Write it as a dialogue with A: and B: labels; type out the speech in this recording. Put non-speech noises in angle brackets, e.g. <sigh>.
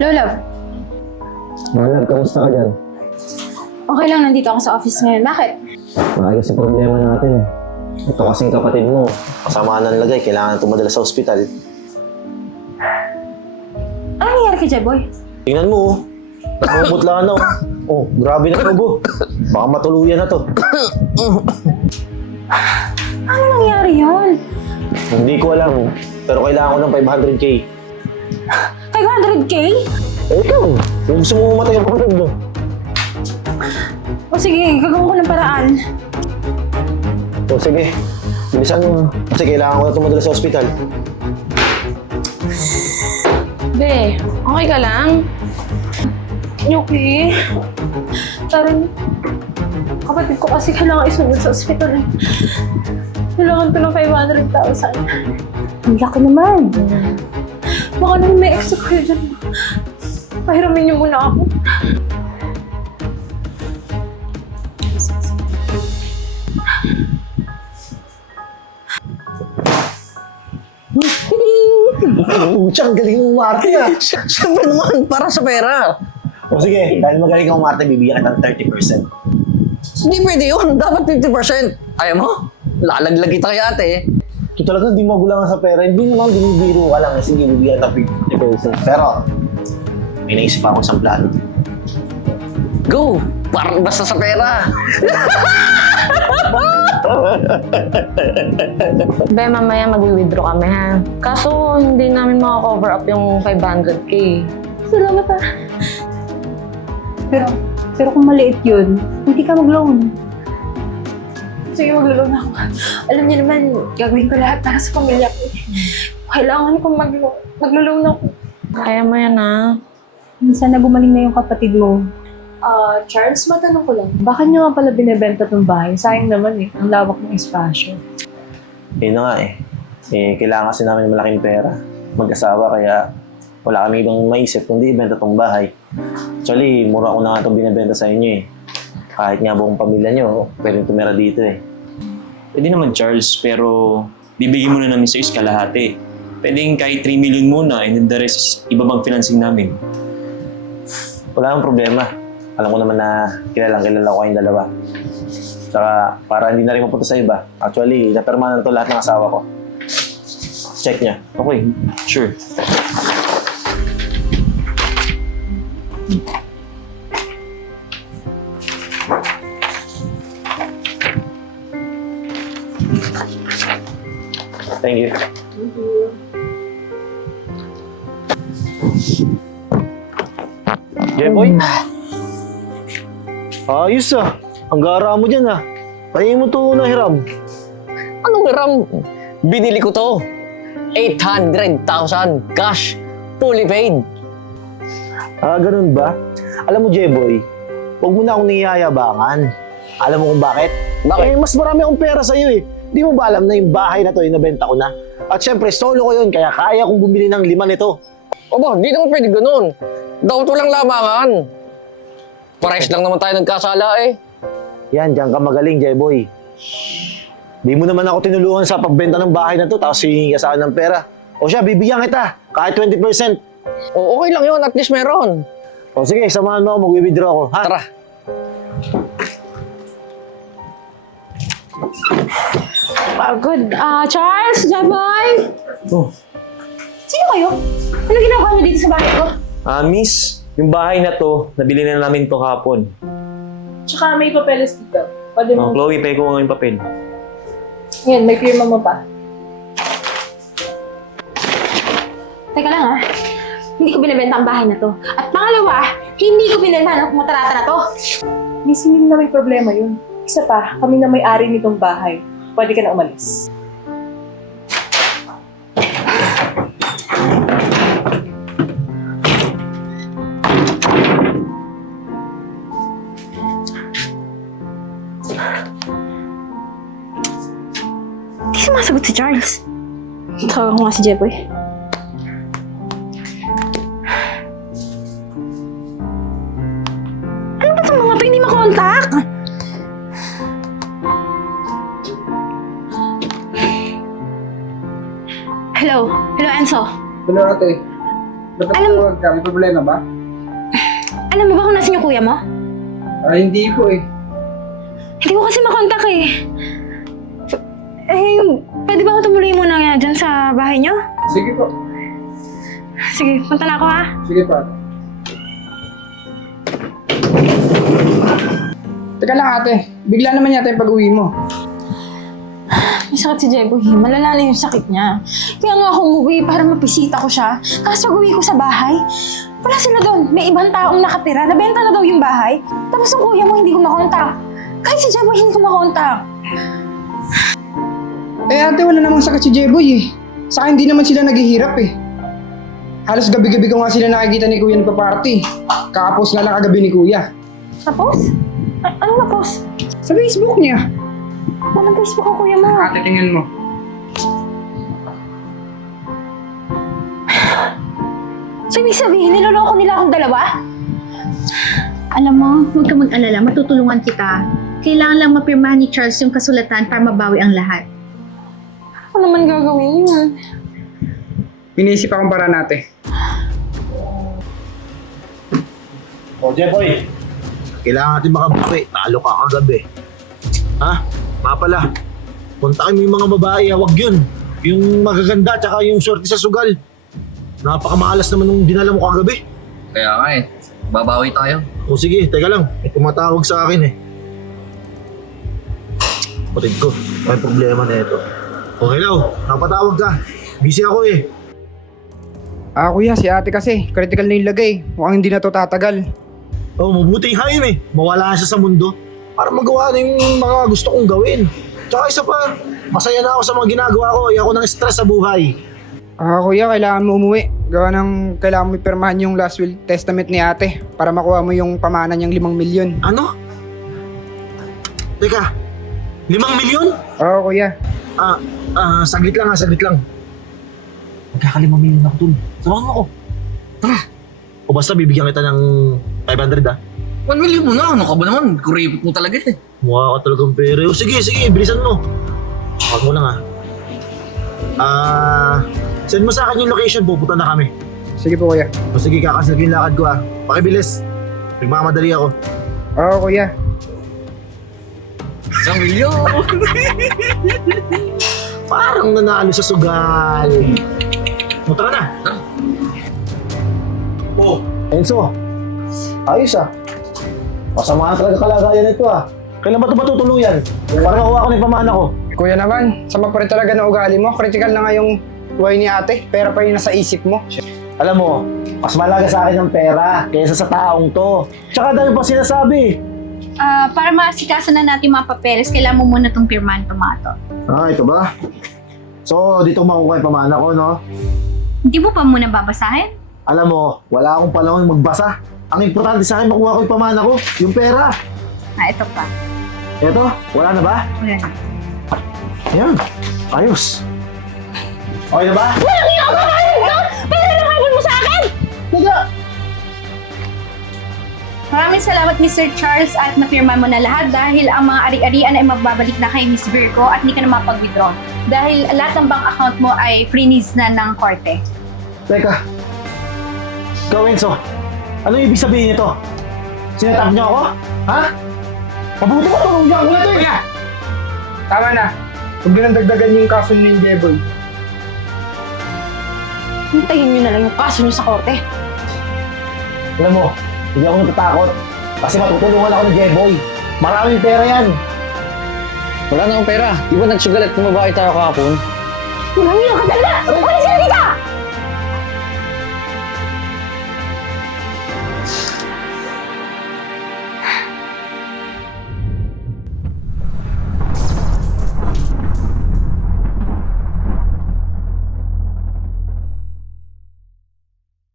A: Hello, love.
B: Manag, kamusta ka dyan?
A: Okay lang, nandito ako sa office ngayon. Bakit?
B: Maayos sa problema natin. Ito kasing kapatid mo. Kasama ng lagay, kailangan tumadala sa ospital.
A: Ano nangyari kay Jeboy?
B: Tingnan mo, oh. Namumutla na, oh. Oh, grabe na tubo. Baka matuluyan na to.
A: Ano nangyari yun?
B: Hindi ko alam, pero kailangan ko ng 500k. 500k? Eh, ikaw, kung gusto mo mamatay ang kapatid mo.
A: O sige, gagawin ko ng paraan.
B: O sige, bilisan mo. Kasi kailangan ko na tumadala sa ospital.
C: Be, okay ka lang?
A: Yuki? Tarin, kapatid ko kasi kailangan isunod sa ospital eh. Kailangan ko ng 500,000.
C: Ang laki naman.
A: Baka naman may extra kayo dyan. Pahiramin niyo muna ako.
D: Siyang galing mo, Marte, ah.
E: Siyempre naman, para sa pera.
B: O sige, dahil magaling kang Marte, bibigyan kita ng 30%.
E: Hindi pwede yun. Dapat 50%. Ayaw mo? Lalaglag kita kay ate.
B: Ito talaga, di magulangan sa pera. Hindi naman binibiro ka lang. Sige, bibigyan ng 50%. Pero, may naisip ako sa plano.
E: Go! Parang basta sa pera. <laughs>
C: Be, mamaya mag-withdraw kami ha. Kaso, hindi namin makakover up yung 500k.
A: Salamat ah. Pero, pero kung maliit yun, hindi ka mag-loan. Sige, mag-loan ako. Alam niyo naman, gagawin ko lahat para sa pamilya ko. Kailangan ko mag-loan. Mag-loan ako.
C: Kaya mo yan ha.
F: Minsan na gumaling na yung kapatid mo. Ah, Charles, matanong ko lang. Bakit nyo nga pala binibenta tong bahay? Sayang naman eh. Ang lawak ng espasyo.
G: Yun na nga eh. Eh, kailangan kasi namin ng malaking pera. Mag-asawa, kaya wala kami ibang maisip kundi ibenta tong bahay. Actually, mura ko na nga itong binibenta sa inyo eh. Kahit nga buong pamilya nyo, pwedeng tumira dito eh.
H: Pwede naman Charles, pero bibigyan muna namin sa is kalahati. Pwedeng kahit 3 million muna and then the rest is iba bang financing namin.
G: Wala akong problema. Alam ko naman na kilalang kilala ko kayong dalawa. Saka para hindi na rin mapunta sa iba. Actually, napirma na to lahat ng asawa ko. Check niya. Okay, sure. Thank you.
B: Jeboy? Ayos ah. Ang gara mo dyan ah. Pahingi mo to na hiram.
E: Anong ram? Binili ko to. 800,000 cash. Fully paid.
B: Ah, ganun ba? Alam mo, Jeboy, huwag mo na akong niyayabangan. Alam mo kung bakit? Bakit? Eh, mas marami akong pera sa'yo eh. Di mo ba alam na yung bahay na to, yung nabenta ko na? At syempre, solo ko yun, kaya kaya kong bumili ng lima nito.
E: Oba, di naman pwede ganun. Dapat walang lamangan. Pares lang naman tayo nagkasala eh.
B: Yan, diyan ka magaling, Jeboy. Di mo naman ako tinulungan sa pagbenta ng bahay na to, tapos hihingi ka sa akin ng pera. O siya, bibigyan kita, kahit 20%.
E: O, okay lang yun. At least meron.
B: O sige, samahan mo ako, mag-withdraw ako, ha?
E: Tara.
F: Pagod. Ah, Charles, Jeboy! Oh. Sino kayo? Ano ginagawa niyo dito sa bahay ko?
B: Ah, miss, yung bahay na to, nabili na namin to kapon.
F: Tsaka may papeles dito. Pwede Oh,
B: Chloe, pay ko nga yung papel.
F: Yan, may firma mo pa. Teka lang ah. Hindi ko binibenta ang bahay na to. At pangalawa, hindi ko binibenta ang kumatarata na to. May sinin na may problema yun. Isa pa, kami na may-ari nitong bahay. Pwede ka na umalis. Hindi sumasagot si Charles. Tawagan ko nga si Jeboy.
I: Hello? Ano ate? Ba't Alam- natawag ka? May problema ba?
F: Alam mo ba kung nasan yung kuya mo?
I: Ah, hindi po eh.
F: Hindi ko kasi makontak eh. Eh, pwede ba ako tumuloy muna nga dyan sa bahay niyo? Sige po. Sige, punta na ako ha.
I: Sige po. ate. Teka lang ate, bigla naman yata yung pag-uwi mo.
F: May sakit si Jeboy. Malala na yung sakit niya. Kaya nga ako umuwi para mapisita ko siya. Kaso pag uwi ko sa bahay, wala sila doon. May ibang taong nakatira. Nabenta na daw yung bahay. Tapos yung kuya mo hindi ko makontak. Kahit si Jeboy hindi ko makontak.
I: Eh ate, wala namang sakit si Jeboy eh. Sa akin, hindi naman sila naghihirap eh. Halos gabi-gabi ko nga sila nakikita ni Kuya nagpa-party. Kakapos nga lang kagabi ni Kuya.
F: Na-post? A- ano na-post?
I: Sa Facebook niya.
F: Anong Facebook ang kuya mo? Ate, tingnan mo. So, ibig sabihin, niloloko nila akong dalawa? Alam mo, huwag ka mag-alala, matutulungan kita. Kailangan lang mapirmahan ni Charles yung kasulatan para mabawi ang lahat. Ano naman gagawin yun?
I: Pinisip akong para natin.
B: O, Jeboy. Kailangan natin makabuti. Talo ka kagabi. Ha? Mga pala. Puntakin mo yung mga babae. ha? Huwag yun. Yung magaganda tsaka yung swerte sa sugal. Napakamalas naman nung dinala mo kagabi.
E: Kaya nga eh, babawi tayo.
B: O sige, teka lang. May tumatawag sa akin eh. Patid ko. May problema na ito. O hello, napatawag ka. Busy ako eh.
I: Ah kuya, si ate kasi. Critical na yung lagay. Mukhang hindi na to tatagal.
B: Oh, mabuting hain eh. Mawala siya sa mundo para magawa na yung mga gusto kong gawin. Tsaka isa pa, masaya na ako sa mga ginagawa ko. Ayoko ng stress sa buhay.
I: Ah kuya, kailangan mo umuwi. Gawa ng kailangan mo ipirmahan yung last will testament ni ate para makuha mo yung pamana niyang limang milyon.
B: Ano? Teka, limang milyon? Oo kuya. Ah, ah, saglit lang ha, saglit lang. Magkakalimang milyon ako dun. Samahan mo ako. Tara. O basta bibigyan kita ng 500 ah.
E: 1 million mo na, ano ka ba naman? Kuripot mo talaga eh.
B: Mukha ka talagang pere. O sige, sige, bilisan mo. Huwag mo lang ha. Ah, send mo sa akin yung location, pupunta na kami.
I: Sige po kuya. O
B: sige, kakasil ko yung lakad ko ha. Pakibilis. Nagmamadali ako.
I: Oo kuya.
E: Isang milyon!
B: <laughs> Parang nanalo sa sugal. O tara na. Oh, Enzo. Ayos ah. Masama talaga kalagayan nito ah. Kailan ba ito matutuluyan? Para makuha ko na yung pamana ko.
I: Kuya naman, sama pa rin talaga ng ugali mo. Critical na nga yung buhay ni ate. Pera pa yung nasa isip mo.
B: Alam mo, mas malaga sa akin ang pera kaysa sa taong to. Tsaka dahil pa sinasabi.
F: Ah, para maasikaso na natin yung mga papeles, kailangan mo muna itong pirmahan tomato.
B: Ah, ito ba? So, dito makukuha yung pamana ko, no?
F: Hindi mo pa muna babasahin?
B: Alam mo, wala akong panahon magbasa. Ang importante sa akin makuha ko yung pamana ko, yung pera. Ah, ito pa. Eto, wala na ba? Wala na. Yan, ayos. Okay na ba?
J: Maraming salamat Mr. Charles at napirma mo na lahat dahil ang mga ari-arian ay magbabalik na kay Miss Virgo at hindi ka na mapag-withdraw. Dahil lahat ng bank account mo ay freeze na ng korte.
B: Teka. Ikaw, Enzo. Ano ibig sabihin nito? Sinatap niyo ako? Ha? Mabuti ba tulungan ko na ito eh?
I: Tama na. Huwag nang dagdagan yung kaso ni Jeboy.
F: Hintayin nyo na lang yung kaso nyo sa korte.
B: Alam mo, hindi ako natatakot. Kasi matutulungan ako ni Jeboy. Maraming pera yan.
H: Wala na akong pera. Di ba nagsugal at tumabae tayo kahapon?
F: Walang ilang ka talaga! Dito!